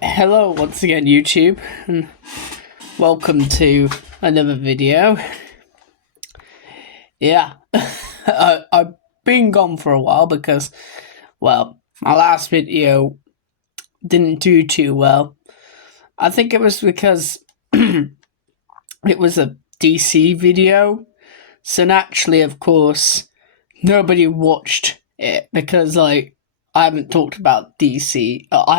Hello once again, YouTube, and welcome to another video. Yeah, I've been gone for a while because, well, my last video didn't do too well. I think it was because it was a DC video, so naturally, of course, nobody watched it because, like, I haven't talked about DC. I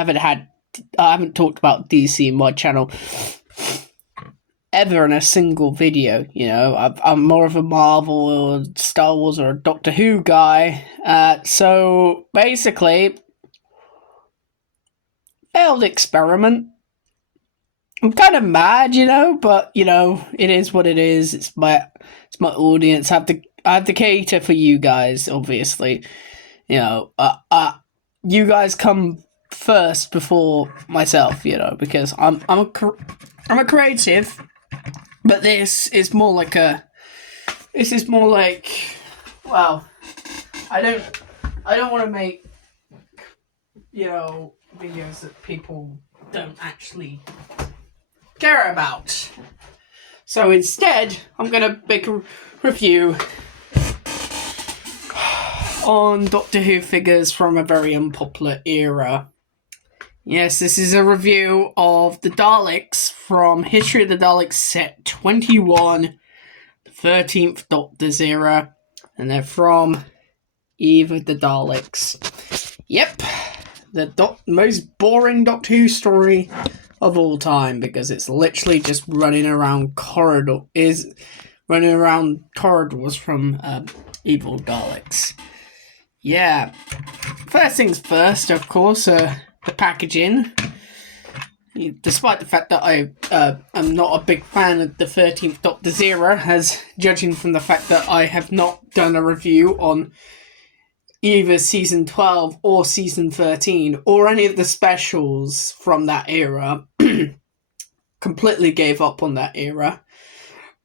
haven't talked about DC in my channel ever in a single video. You know, I'm more of a Marvel or Star Wars or a Doctor Who guy. So basically, failed experiment. I'm kind of mad, but it is what it is. It's my audience. I have to cater for you guys, obviously. You guys come first before myself, because I'm a creative, but this is more like, well, I don't want to make, videos that people don't actually care about. So instead, I'm going to make a review on Doctor Who figures from a very unpopular era. Yes, this is a review of the Daleks from History of the Daleks set 21, the 13th Doctor's era, and they're from Eve of the Daleks. Yep, the most boring Doctor Who story of all time, because it's literally just running around corridors from evil Daleks. Yeah, first things first, of course, the packaging. Despite the fact that I am not a big fan of the 13th Doctor's era, as judging from the fact that I have not done a review on either season 12 or season 13 or any of the specials from that era, completely gave up on that era.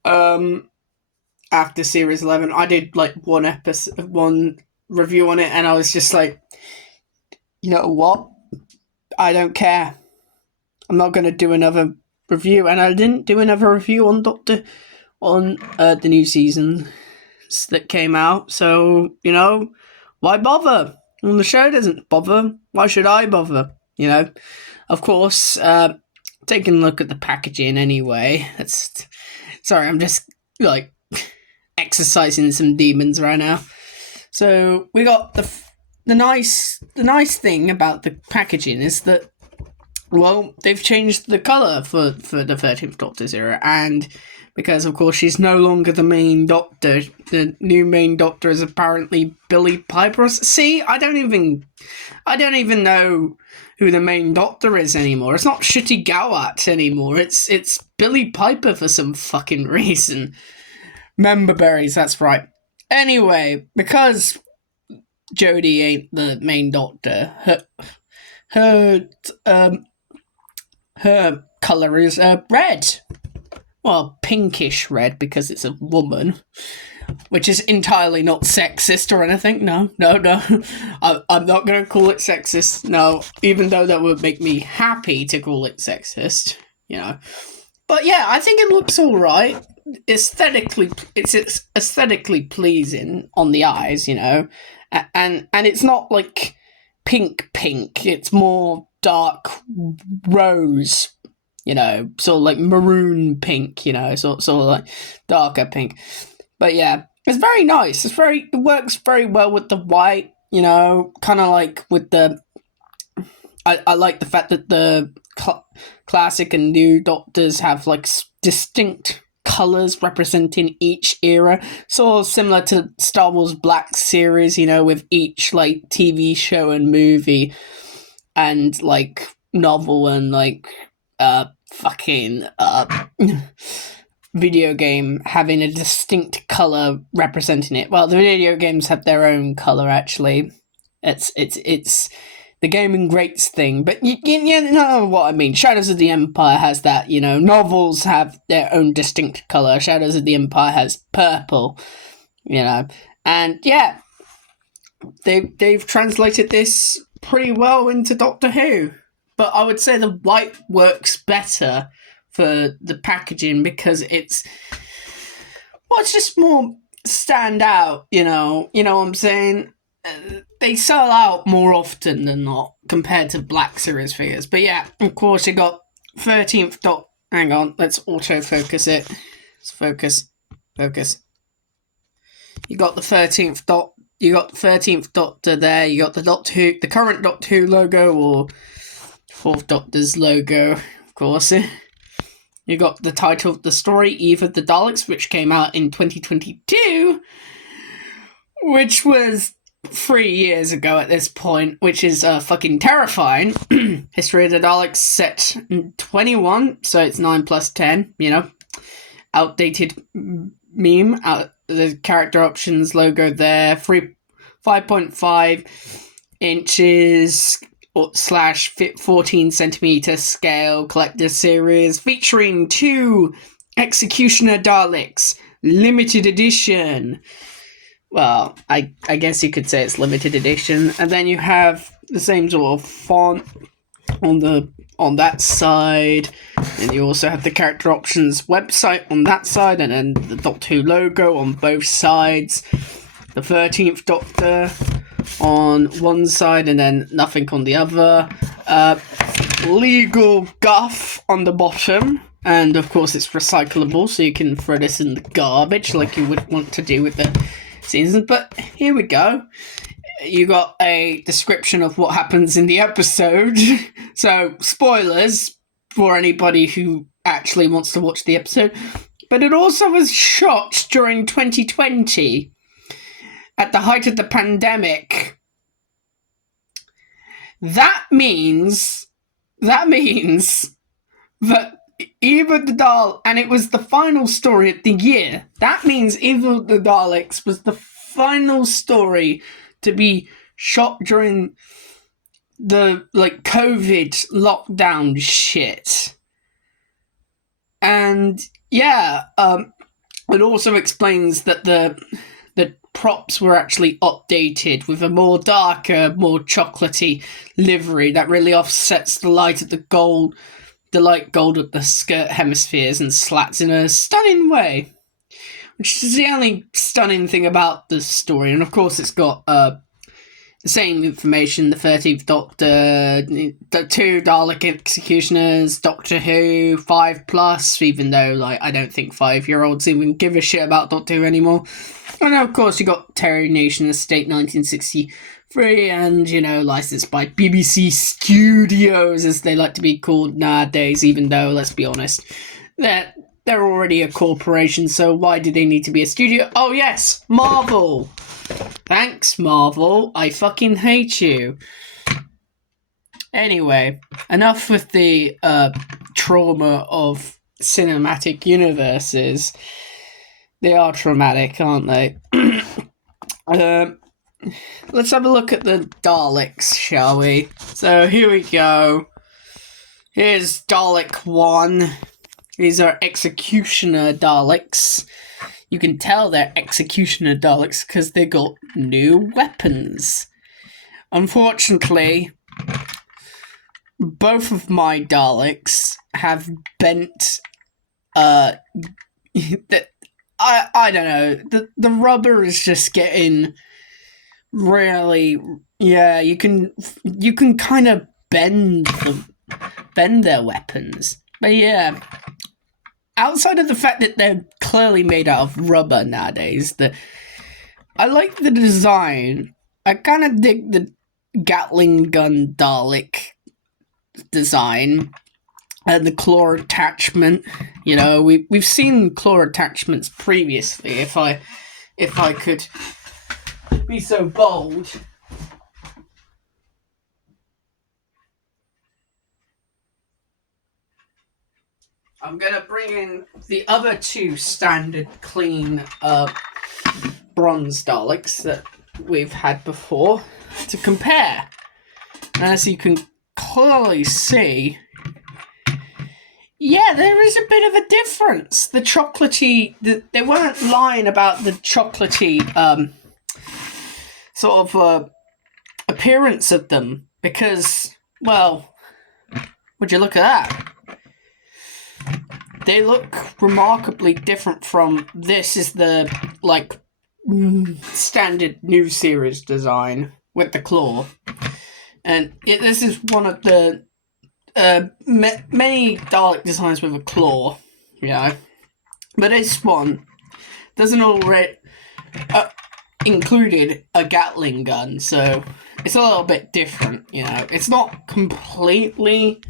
After series 11, I did like one review on it, and I was just like, you know what? I don't care. I'm not going to do another review, and I didn't do another review on the new season that came out. So why bother? When the show doesn't bother, why should I bother? Of course. Taking a look at the packaging anyway. Sorry, I'm just like exercising some demons right now. So we got the nice thing about the packaging is that, well, they've changed the colour for the 13th Doctor's era, and because of course she's no longer the main Doctor, the new main Doctor is apparently Billie Piper. See, I don't even know who the main Doctor is anymore. It's not Ncuti Gatwa anymore. It's Billie Piper for some fucking reason. Member berries, that's right. Anyway, because Jodie ain't the main Doctor, her colour is red. Well, pinkish red, because it's a woman, which is entirely not sexist or anything. No. I'm not going to call it sexist. No, even though that would make me happy to call it sexist, But yeah, I think it looks all right. It's aesthetically pleasing on the eyes, and it's not like pink. It's more dark rose, sort of like maroon pink, sort of like darker pink. But yeah, it's very nice. It works very well with the white, kind of like with the. I like the fact that the classic and new Doctors have like distinct colours representing each era, sort of similar to Star Wars Black Series, with each like TV show and movie and like novel and like video game having a distinct colour representing it. Well, the video games have their own colour actually. It's the gaming greats thing, but you know what I mean. Shadows of the Empire has that, novels have their own distinct colour. Shadows of the Empire has purple, and yeah, they've translated this pretty well into Doctor Who. but I would say the white works better for the packaging because it's just more stand out, you know what I'm saying? They sell out more often than not compared to Black Series figures. But yeah, of course, you got 13th dot. Hang on, let's autofocus it. Let's focus. You got the 13th dot. You got the 13th Doctor there. You got the Doctor Who, the current Doctor Who logo, or 4th Doctor's logo, of course. You got the title of the story, Eve of the Daleks, which came out in 2022, which was 3 years ago at this point, which is fucking terrifying. History of the Daleks set 21, so it's 9 plus 10, you know. Outdated meme, the character options logo there, 5.5 inches / 14 centimeter scale collector series featuring 2 Executioner Daleks, limited edition. Well, I guess you could say it's limited edition. And then you have the same sort of font on that side. And you also have the character options website on that side, and then the Doctor Who logo on both sides. The 13th Doctor on one side, and then nothing on the other. Legal guff on the bottom. And of course it's recyclable, so you can throw this in the garbage like you would want to do with the seasons. But here we go. You got a description of what happens in the episode. So, spoilers for anybody who actually wants to watch the episode. But it also was shot during 2020 at the height of the pandemic. That means that Eve of the Daleks, and it was the final story of the year. That means Eve of the Daleks was the final story to be shot during the COVID lockdown shit. And yeah, it also explains that the props were actually updated with a more darker, more chocolatey livery that really offsets the light of the light gold of the skirt hemispheres and slats in a stunning way. Which is the only stunning thing about the story. And of course it's got the same information, the 13th Doctor, the 2 Dalek Executioners, Doctor Who, 5+, even though I don't think 5-year-olds even give a shit about Doctor Who anymore. And of course you got Terry Nation Estate 1963, and, licensed by BBC Studios, as they like to be called nowadays, even though, let's be honest, they're already a corporation, so why do they need to be a studio? Oh yes, Marvel! Thanks, Marvel. I fucking hate you. Anyway, enough with the trauma of cinematic universes. They are traumatic, aren't they? Let's have a look at the Daleks, shall we? So here we go. Here's Dalek 1. These are Executioner Daleks. You can tell they're Executioner Daleks because they got new weapons. Unfortunately, both of my Daleks have bent. I don't know. The rubber is just getting really. Yeah, you can kind of bend their weapons, but yeah. Outside of the fact that they're clearly made out of rubber nowadays, I like the design. I kind of dig the Gatling gun Dalek design and the claw attachment. We've seen claw attachments previously. If I could be so bold. I'm going to bring in the other 2 standard clean bronze Daleks that we've had before to compare. And as you can clearly see, yeah, there is a bit of a difference. The chocolatey, they weren't lying about the chocolatey sort of appearance of them because, well, Would you look at that? They look remarkably different from this is the like standard new series design with the claw, and this is one of the many Dalek designs with a claw, but this one doesn't already included a Gatling gun, so it's a little bit different. It's not completely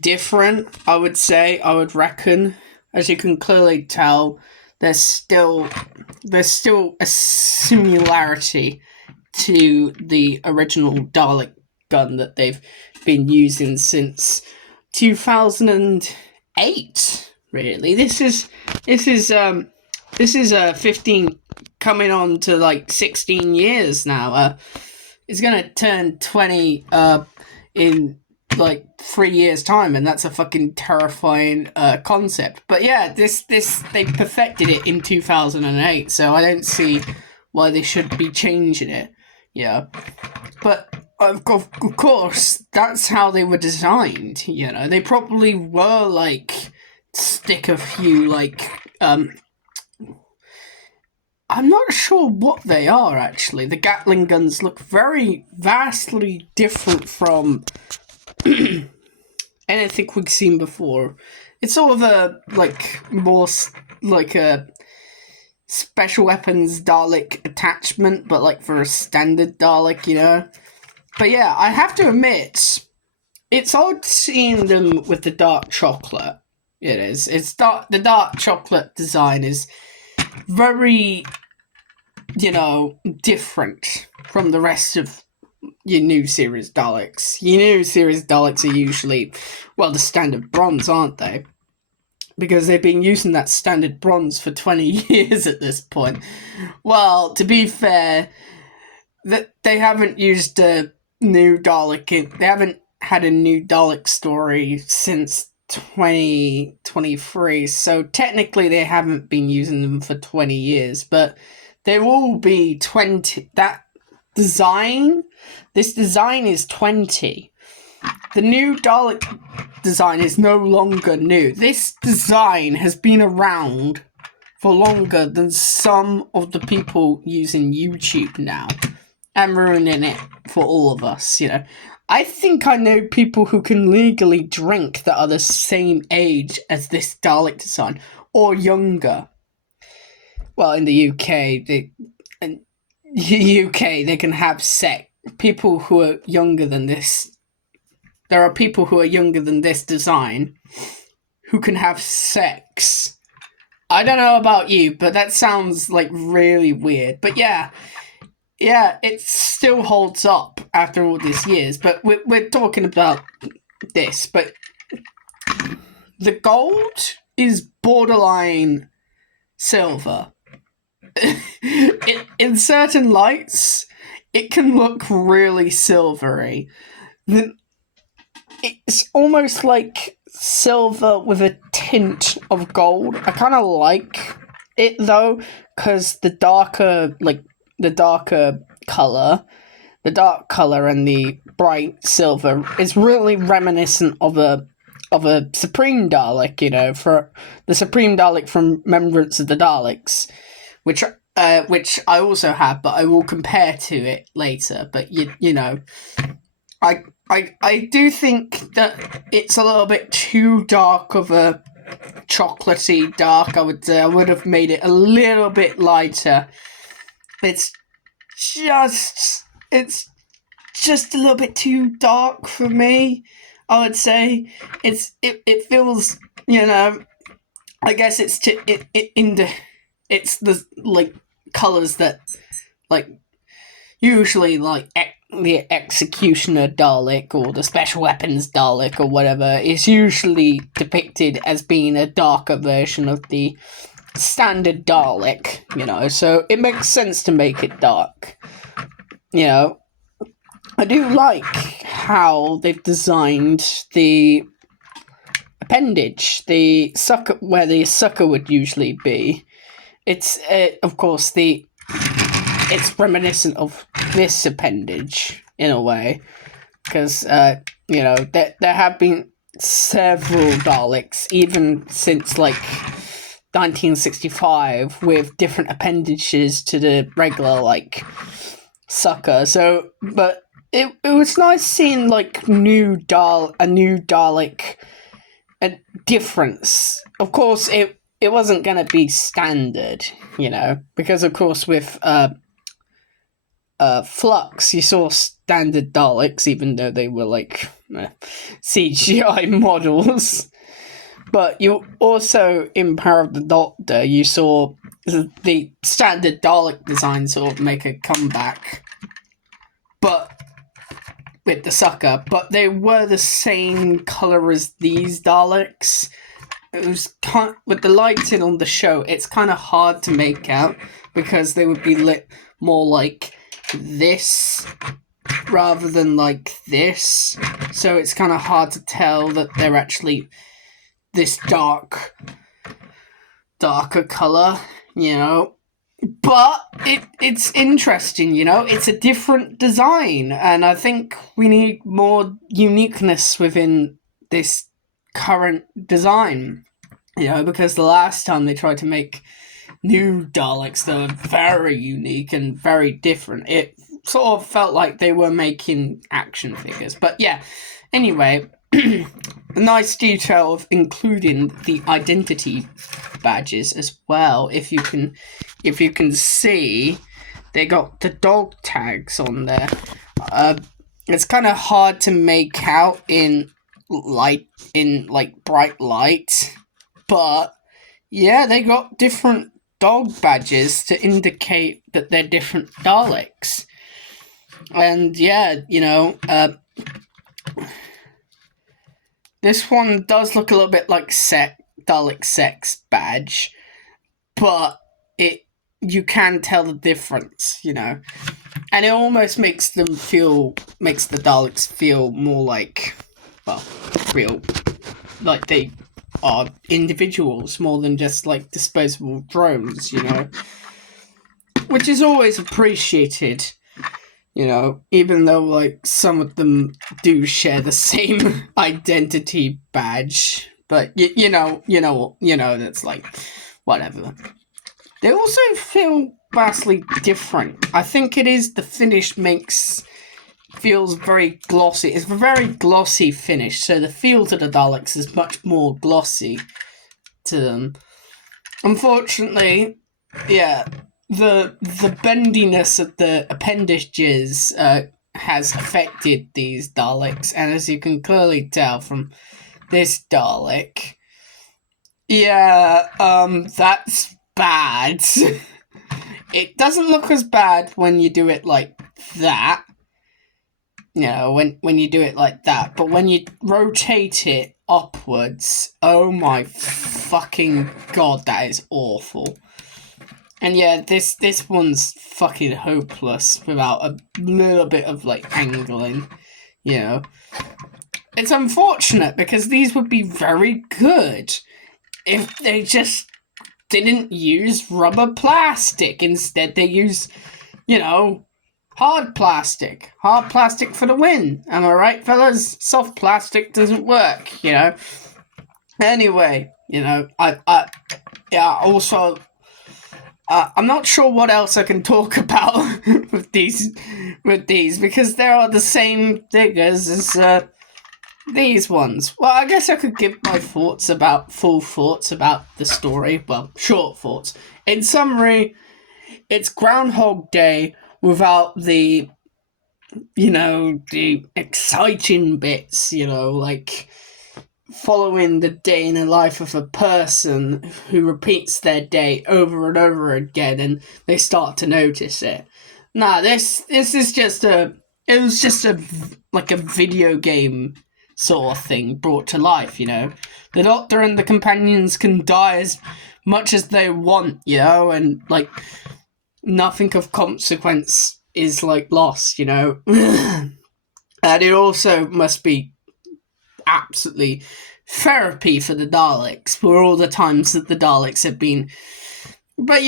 different, I would reckon. As you can clearly tell, there's still a similarity to the original Dalek gun that they've been using since 2008. Really, this is 15 coming on to like 16 years now. It's gonna turn 20 in like 3 years time, and that's a fucking terrifying concept. But yeah, this they perfected it in 2008, so I don't see why they should be changing it. But of course that's how they were designed. They probably were like stick a few like I'm not sure what they are actually. The Gatling guns look very vastly different from anything we've seen before. It's sort of a more like a special weapons Dalek attachment, but like for a standard Dalek, But yeah, I have to admit, it's odd seeing them with the dark chocolate. It is. It's dark. The dark chocolate design is very, different from the rest of your new series Daleks. Your new series Daleks are usually, the standard bronze, aren't they? Because they've been using that standard bronze for 20 years at this point. Well, to be fair, they haven't used a new Dalek. They haven't had a new Dalek story since 2023, so technically they haven't been using them for 20 years, but they will be 20. This design is 20. The new Dalek design is no longer new. This design has been around for longer than some of the people using YouTube now and ruining it for all of us, I think I know people who can legally drink that are the same age as this Dalek design, or younger. Well, in the UK, they can have sex. People who are younger than this. There are people who are younger than this design who can have sex. I don't know about you, but that sounds like really weird. But yeah, it still holds up after all these years. But we're talking about this. But the gold is borderline silver. In certain lights, it can look really silvery. It's almost like silver with a tint of gold. I kind of like it though, because the dark color and the bright silver is really reminiscent of a Supreme Dalek, for the Supreme Dalek from Remembrance of the Daleks, which I also have, but I will compare to it later. But I do think that it's a little bit too dark of a chocolatey dark. I would say I would have made it a little bit lighter. It's just a little bit too dark for me. I would say it feels, I guess it's the like colors that like usually like the Executioner Dalek or the Special Weapons Dalek or whatever is usually depicted as being a darker version of the standard Dalek, so it makes sense to make it dark. I do like how they've designed the appendage, the sucker, where the sucker would usually be. It's, of course, it's reminiscent of this appendage in a way, because, there have been several Daleks, even since like 1965, with different appendages to the regular like sucker. So, but it was nice seeing like a new Dalek, a difference. Of course, it wasn't gonna be standard, because of course with Flux, you saw standard Daleks, even though they were like CGI models. But you also, in Power of the Doctor, you saw the standard Dalek design sort of make a comeback, but with the sucker. But they were the same color as these Daleks. It was with the lighting on the show, it's kind of hard to make out because they would be lit more like this rather than like this, so it's kind of hard to tell that they're actually this darker color, but it's interesting, it's a different design, and I think we need more uniqueness within this current design, because the last time they tried to make new Daleks that were very unique and very different, it sort of felt like they were making action figures. But yeah, anyway, a nice detail of including the identity badges as well. If you can see, they got the dog tags on there. It's kind of hard to make out in bright light, but yeah, they got different dog badges to indicate that they're different Daleks. And yeah, this one does look a little bit like Dalek sex badge, but you can tell the difference, and it almost makes the Daleks feel more like, well, real, like they are individuals more than just like disposable drones, which is always appreciated, even though like some of them do share the same identity badge, but that's like whatever. They also feel vastly different. I think it is the finish feels very glossy. It's a very glossy finish, so the feel to the Daleks is much more glossy to them. Unfortunately, yeah, the bendiness of the appendages has affected these Daleks, and as you can clearly tell from this Dalek, yeah, that's bad. It doesn't look as bad when you do it like that. When you do it like that, but when you rotate it upwards, oh my fucking god, that is awful. And yeah, this one's fucking hopeless without a little bit of like angling, It's unfortunate because these would be very good if they just didn't use rubber plastic. Instead, they use, hard plastic. Hard plastic for the win. Am I right, fellas? Soft plastic doesn't work, Anyway, also, I'm not sure what else I can talk about with these because they are the same figures as these ones. Well, I guess I could give my full thoughts about the story. Well, short thoughts. In summary, it's Groundhog Day without the, the exciting bits, like following the day in the life of a person who repeats their day over and over again and they start to notice it. Nah, this is just a video game sort of thing brought to life, The Doctor and the companions can die as much as they want, and like nothing of consequence is like lost, And it also must be absolutely therapy for the Daleks for all the times that the Daleks have been. But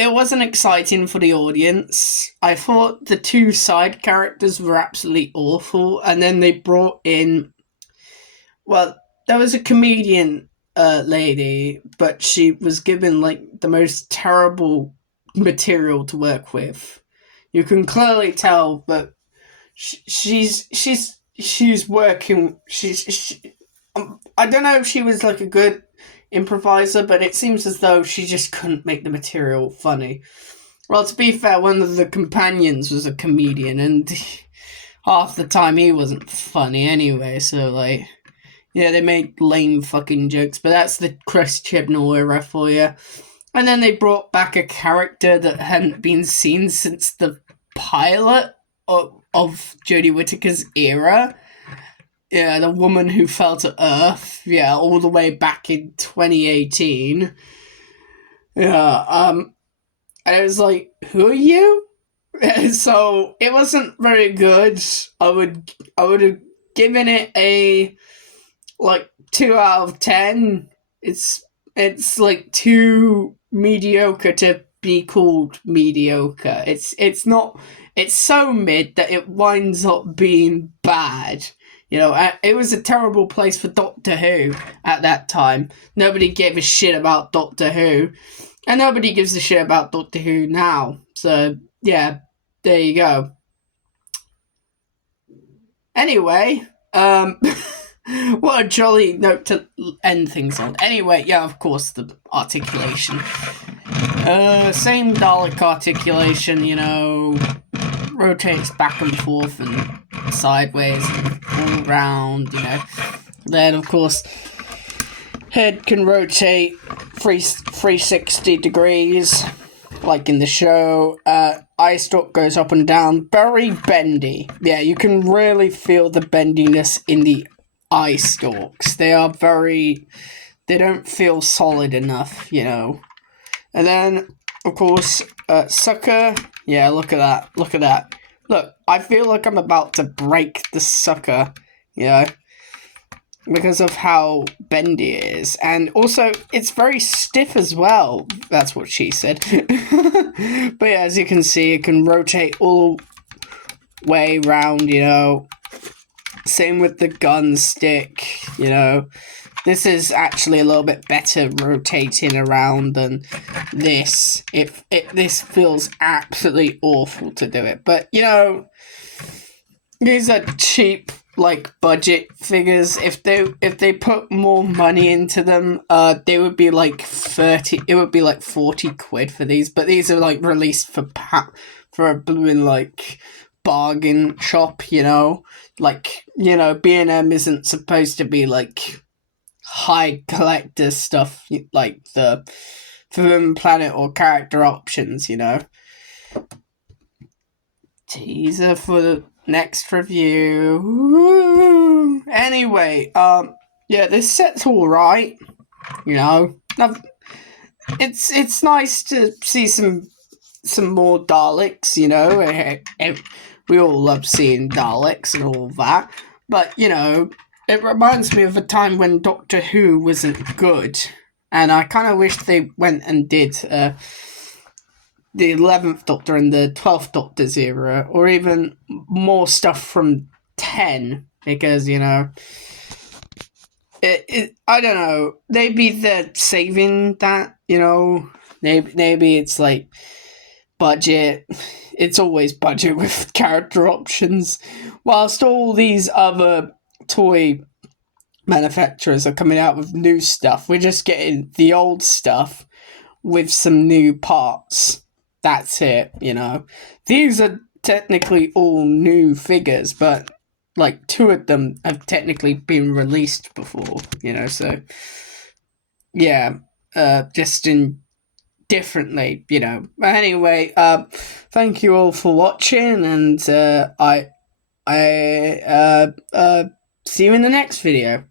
it wasn't exciting for the audience. I thought the two side characters were absolutely awful, and then they brought in, well, there was a comedian lady, but she was given like the most terrible material to work with. You can clearly tell, but she's working. I don't know if she was like a good improviser, but it seems as though she just couldn't make the material funny. Well, to be fair, one of the companions was a comedian, and half the time he wasn't funny anyway. So like, yeah, they make lame fucking jokes, but that's the Chris Chibnall era for you. And then they brought back a character that hadn't been seen since the pilot of Jodie Whittaker's era. Yeah, the woman who fell to Earth. Yeah, all the way back in 2018. Yeah, and it was like, who are you? So it wasn't very good. I would have given it a like 2 out of 10. It's like too mediocre to be called mediocre. It's not. It's so mid that it winds up being bad. You know, it was a terrible place for Doctor Who at that time. Nobody gave a shit about Doctor Who, and nobody gives a shit about Doctor Who now. So yeah, there you go. Anyway, what a jolly note to end things on. Anyway, yeah, of course, the articulation. Same Dalek articulation, you know, rotates back and forth and sideways and all round, you know. Then, of course, head can rotate 360 degrees, like in the show. Eye stalk goes up and down, very bendy. Yeah, you can really feel the bendiness in the eye stalks. They don't feel solid enough, you know. And then, of course, sucker. Yeah, look at that. Look, I feel like I'm about to break the sucker, you know, because of how bendy it is. And also, it's very stiff as well. That's what she said. But yeah, as you can see, it can rotate all the way round, you know. Same with the gun stick, you know. This is actually a little bit better rotating around than this. This feels absolutely awful to do it. But, you know, these are cheap, like, budget figures. If they put more money into them, they would be like 40 quid for these. But these are, like, released for a blue like bargain shop, you know. Like, you know, B&M isn't supposed to be, like, high collector stuff like the Forbidden Planet or character options, you know. Teaser for the next review. Woo! Anyway, yeah, this set's alright, you know. It's nice to see some more Daleks, you know. We all love seeing Daleks and all that, but, you know, it reminds me of a time when Doctor Who wasn't good, and I kind of wish they went and did the 11th Doctor and the 12th Doctor's era, or even more stuff from 10, because, you know, I don't know, maybe they're saving that, you know, maybe it's like budget. It's always budget with character options, whilst all these other toy manufacturers are coming out with new stuff. We're just getting the old stuff with some new parts. That's it, you know. These are technically all new figures, but like 2 of them have technically been released before, you know, so yeah, just in differently, you know. Anyway, thank you all for watching, and I see you in the next video.